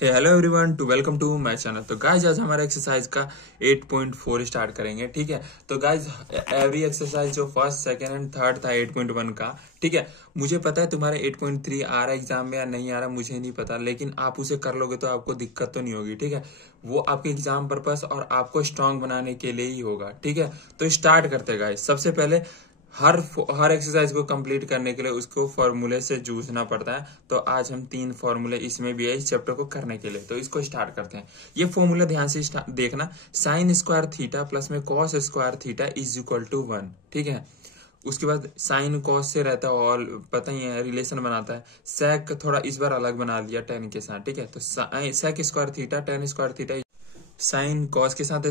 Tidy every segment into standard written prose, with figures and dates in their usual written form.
Hey hello everyone to welcome to my channel. तो guys आज हमारा एक्सरसाइज का 8.4 स्टार्ट करेंगे। ठीक है, तो गाइज एवरी एक्सरसाइज जो फर्स्ट सेकंड एंड थर्ड था 8.1 का, ठीक है, मुझे पता है तुम्हारे 8.3 आ रहा है एग्जाम में या नहीं आ रहा मुझे नहीं पता, लेकिन आप उसे कर लोगे तो आपको दिक्कत तो नहीं होगी। ठीक है, वो आपके एग्जाम पर्पस और आपको स्ट्रांग बनाने के लिए ही होगा। ठीक है, तो स्टार्ट करते हैं गाइज। सबसे पहले हर एक्सरसाइज को कंप्लीट करने के लिए उसको फॉर्मूले से जूझना पड़ता है। तो आज हम 3 फॉर्मूले इसमें भी है इस चैप्टर को करने के लिए, तो इसको स्टार्ट करते हैं। ये फॉर्मूला ध्यान से देखना, साइन स्क्वायर थीटा प्लस में cos square theta is equal to 1। ठीक है, उसके बाद साइन कॉस से रहता है और पता ही है रिलेशन बनाता है। सेक थोड़ा इस बार अलग बना लिया टेन के साथ। ठीक है, तो sec square theta tan square theta sine cos के साथ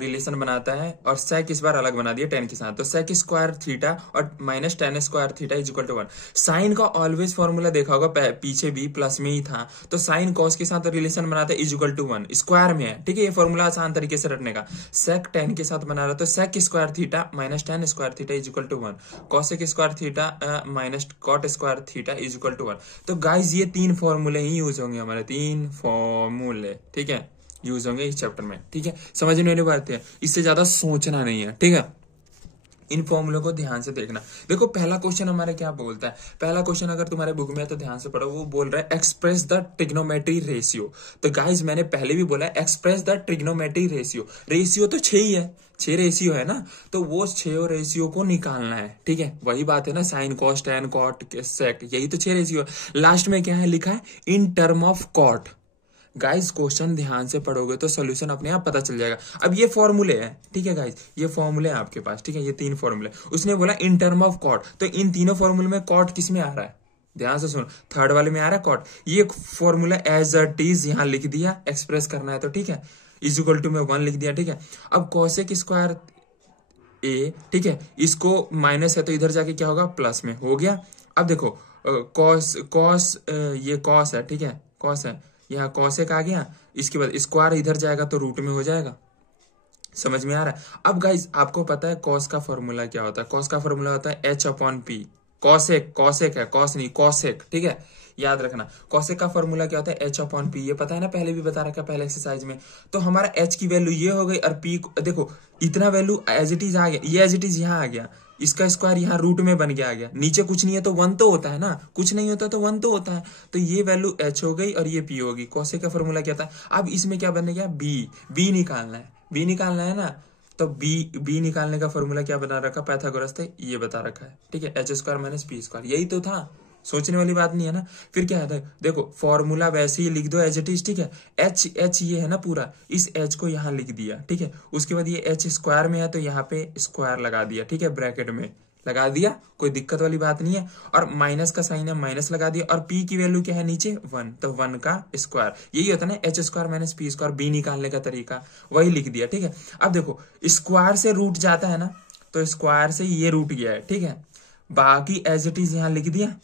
रिलेशन बनाता है और सेक इस बार अलग बना दिया टेन के साथ। तो सेक स्क्वायर थीटा और minus tan square theta is equal to 1। Sine का ऑलवेज फॉर्मूला देखा होगा, पीछे भी प्लस में ही था। तो साइन कॉस के साथ रिलेशन बनाता है इज इक्वल टू 1, स्क्वायर में है। ठीक है, ये फॉर्मूला आसान तरीके से रटने का। सेक टेन के साथ बना रहा तो sec square theta minus tan square theta is equal to 1, cosec square theta minus cot square theta is equal to 1। तो गाइज ये 3 फॉर्मूले ही यूज होंगे, हमारे 3 फॉर्मूले। ठीक है, यूज होंगे इस चैप्टर में। ठीक है, समझने वाली बात है, इससे ज्यादा सोचना नहीं है। ठीक है, इन फॉर्मूलों को ध्यान से देखना। देखो पहला क्वेश्चन हमारे क्या बोलता है, पहला क्वेश्चन अगर तुम्हारे बुक में है तो ध्यान से पढ़ो। वो बोल रहा है एक्सप्रेस द ट्रिग्नोमेट्री रेशियो। तो गाइज मैंने पहले भी बोला express the trigonometry ratio. Ratio तो 6 ही है, 6 रेशियो है ना, तो वो 6 रेशियो को निकालना है। ठीक है, वही बात है ना, sine cos tan cot sec, यही तो 6 रेशियो। लास्ट में क्या है लिखा है, in term of cot. Guys question ध्यान से पढ़ोगे तो सोल्यूशन अपने आप पता चल जाएगा। अब ये फॉर्मूले हैं, ठीक है गाइस, ये फॉर्मूले हैं आपके पास। ठीक है, ये 3 फॉर्मूले। उसने बोला इन टर्म ऑफ कॉट, तो इन तीनों फॉर्मूले में कॉट किस में आ रहा है, ध्यान से सुन, थर्ड वाले में आ रहा है कॉट। ये फॉर्मूला एज इट इज यहां लिख दिया, एक्सप्रेस करना है तो ठीक है, इज इक्वल टू में 1 लिख दिया। ठीक है, अब कॉसेक स्क्वायर ए, ठीक है, इसको माइनस है तो इधर जाके क्या होगा, प्लस में हो गया। अब देखो कॉस कॉस ये कॉस है, ठीक है, कॉस है, यहाँ कॉसेक आ गया, इसके बाद स्क्वायर इधर जाएगा तो रूट में हो जाएगा। समझ में आ रहा है। अब गाइज आपको पता है कॉस का फॉर्मूला क्या होता है, कॉस का फॉर्मूला होता है H upon P. Cosec, cosec है, कॉस नहीं, कॉसेक। ठीक है, याद रखना कॉसेक का फॉर्मूला क्या होता है, एच अपॉन पी। ये पता है ना, पहले भी बता रखा है पहले एक्सरसाइज में। तो हमारा एच की वैल्यू ये हो गई और पी देखो इतना वैल्यू एज इट इज आ गया, ये एज इट इज यहाँ आ गया, इसका स्क्वायर यहाँ रूट में बन गया आ गया। नीचे कुछ नहीं है तो 1 तो होता है ना, कुछ नहीं होता तो 1 तो होता है। तो ये वैल्यू एच हो गई और ये पी होगी। कॉसेक का फॉर्मूला क्या था, अब इसमें क्या बनेगा, बी निकालना है, बी निकालना है ना। तो बी निकालने का फॉर्मूला क्या बना रखा, पाइथागोरस थे, ये बता रखा है। ठीक है, H square minus P square, यही तो था, सोचने वाली बात नहीं है ना। फिर क्या है, देखो फॉर्मूला वैसे ही लिख दो एज इट इज। ठीक है, एच एच ये है ना पूरा, इस एच को यहाँ लिख दिया। ठीक है, उसके बाद ये एच स्क्वायर में है तो यहाँ पे स्क्वायर लगा दिया। ठीक है, ब्रैकेट में लगा दिया, कोई दिक्कत वाली बात नहीं है। और माइनस का साइन है, माइनस लगा दिया। और पी की वैल्यू क्या है नीचे 1, तो 1 का स्क्वायर, यही होता है ना H square minus P square. B निकालने का तरीका वही लिख दिया। ठीक है, अब देखो स्क्वायर से रूट जाता है ना, तो स्क्वायर से ये रूट गया है। ठीक है, बाकी एज इट इज यहाँ लिख दिया,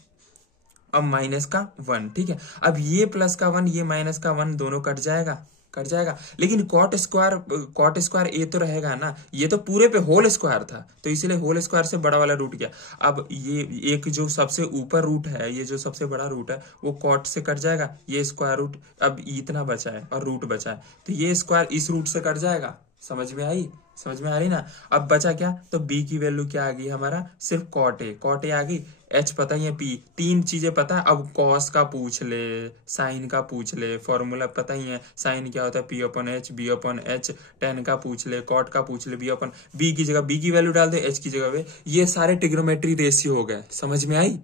अब माइनस का 1। ठीक है, अब ये प्लस का 1 ये माइनस का 1 दोनों कट जाएगा, कट जाएगा। लेकिन कॉट स्क्वायर ए तो रहेगा ना, ये तो पूरे पे होल स्क्वायर था, तो इसीलिए होल स्क्वायर से बड़ा वाला रूट गया। अब ये एक जो सबसे ऊपर रूट है, ये जो सबसे बड़ा रूट है वो कॉट से कट जाएगा, ये स्क्वायर रूट अब इतना बचा है और रूट बचा है, तो ये स्क्वायर इस रूट से कट जाएगा। समझ में आई, समझ में आ रही ना। अब बचा क्या, तो बी की वैल्यू क्या आ गई हमारा, सिर्फ कॉट ए आ गई। एच पता ही है, पी, 3 चीजें पता है। अब कॉस का पूछ ले, साइन का पूछ ले, फॉर्मूला पता ही है, साइन क्या होता है P upon H, B upon H, tan का पूछ ले, कॉट का पूछ ले, बी अपॉन बी की जगह बी की वैल्यू डाल दे, एच की जगह पे। ये सारे ट्रिग्नोमेट्री रेशियो हो गए। समझ में आई,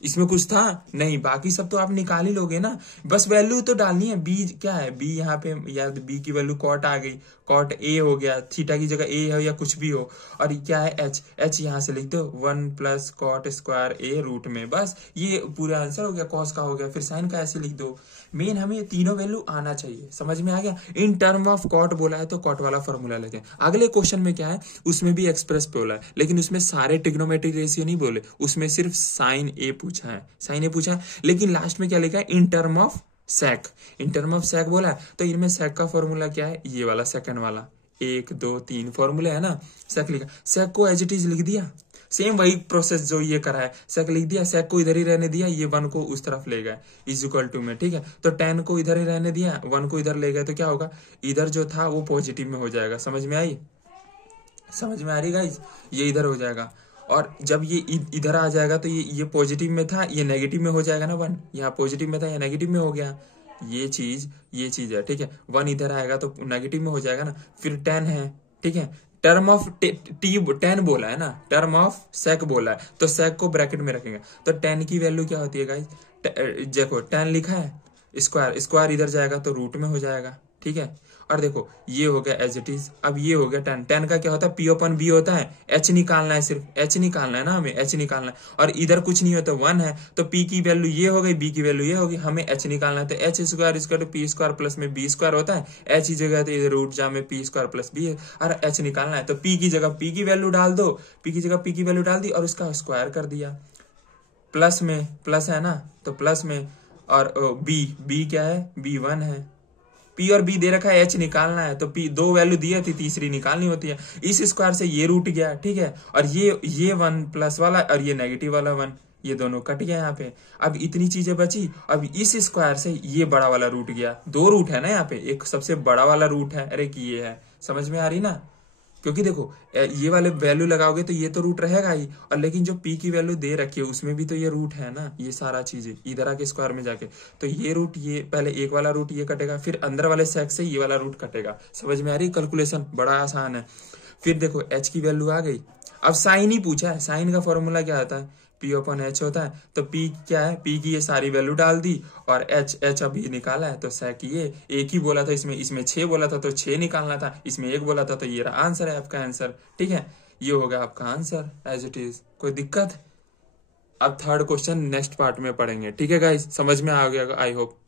इसमें कुछ था नहीं, बाकी सब तो आप निकाल ही लोगे ना, बस वैल्यू तो डालनी है। बी क्या है, बी यहाँ पे यार बी की वैल्यू कॉट आ गई, कॉट ए हो गया, थीटा की जगह ए हो या कुछ भी हो। और क्या है एच, एच यहाँ से लिख दो 1 प्लस कॉट स्क्वायर ए रूट में, बस ये पूरा आंसर हो गया। कॉस का हो गया, फिर साइन का ऐसे लिख दो। मेन हमें ये तीनों वैल्यू आना चाहिए। समझ में आ गया, इन टर्म ऑफ कॉट बोला है तो कॉट वाला फॉर्मूला लेके। अगले क्वेश्चन में क्या है, उसमें भी एक्सप्रेस बोला है, लेकिन उसमें सारे ट्रिग्नोमेट्री रेशियो नहीं बोले, उसमें सिर्फ साइन ए पूछा है, साइन ए पूछा है। लेकिन लास्ट में क्या लिखा है, in term of sec, in term of sec बोला है। तो इनमें सेक का फॉर्मूला क्या है, ये वाला सेकंड वाला, 1 2 3 फॉर्मूला है ना, सेक लिखा, सेक को एज इट इज लिख दिया। सेम वही प्रोसेस जो ये करा है, सेक लिख दिया, सेक को इधर ही रहने दिया, ये 1 को उस तरफ ले गए इज इक्वल टू में, ठीक है। तो tan को इधर ही रहने दिया, 1 को इधर ले गए, तो क्या होगा, इधर जो था वो पॉजिटिव में हो जाएगा। समझ में आई, समझ में आ रही गाइज, ये इधर हो जाएगा। और जब ये इधर आ जाएगा तो ये पॉजिटिव में था, ये नेगेटिव में हो जाएगा ना 1, यहाँ पॉजिटिव में था, ये नेगेटिव में हो गया, ये चीज है, ठीक है। 1 इधर आएगा तो नेगेटिव में हो जाएगा ना। फिर tan है, ठीक है, टर्म ऑफ tan बोला है ना, टर्म ऑफ sec बोला है, तो sec को ब्रैकेट में रखेंगे। तो tan की वैल्यू क्या होती है गाइज, देखो tan लिखा है, स्क्वायर इधर जाएगा तो रूट में हो जाएगा, ठीक है। और देखो ये हो गया एज इट इज। अब ये हो गया tan का क्या होता है, P/B होता है, H निकालना है, सिर्फ H निकालना है ना, हमें H निकालना है, और इधर कुछ नहीं होता, 1 है, तो P की वैल्यू ये हो गई, B की वैल्यू ये होगी, हमें H निकालना है, तो H² P² प्लस में B² होता है, H की जगह तो इधर रूट जा में P² प्लस B है, और H निकालना है, तो P की जगह P की वैल्यू डाल दो, P की जगह P की वैल्यू डाल दी और उसका स्क्वायर कर दिया, प्लस में प्लस है ना, तो प्लस में, और B क्या है, B1 है, P और B दे रखा है, H निकालना है, तो P 2 वैल्यू दी थी, तीसरी निकालनी होती है। इस स्क्वायर से ये रूट गया, ठीक है, और ये 1 प्लस वाला और ये नेगेटिव वाला 1, ये दोनों कट गया यहाँ पे। अब इतनी चीजें बची, अब इस स्क्वायर से ये बड़ा वाला रूट गया, 2 रूट है ना यहाँ पे, एक सबसे बड़ा वाला रूट है, अरे कि ये है, समझ में आ रही ना, क्योंकि देखो ये वाले वैल्यू लगाओगे तो ये तो रूट रहेगा ही, और लेकिन जो P की वैल्यू दे रखी है उसमें भी तो ये रूट है ना, ये सारा चीजें इधर आके स्क्वायर में जाके, तो ये रूट, ये पहले एक वाला रूट ये कटेगा, फिर अंदर वाले सेक से ये वाला रूट कटेगा। समझ में आ रही, कैलकुलेशन बड़ा आसान है। फिर देखो H की वैल्यू आ गई, अब साइन ही पूछा है, साइन का फॉर्मूला क्या आता है, P/H होता है, तो P क्या है, P की ये सारी वैल्यू डाल दी, और H अभी निकाला है, तो सेक ये एक ही बोला था, इसमें 6 बोला था तो 6 निकालना था, इसमें 1 बोला था, तो ये रहा आंसर है आपका आंसर, ठीक है, ये हो गया आपका आंसर एज इट इज। कोई दिक्कत? अब थर्ड क्वेश्चन नेक्स्ट पार्ट में पढ़ेंगे, ठीक है गाइस, समझ में आ गया आई होप।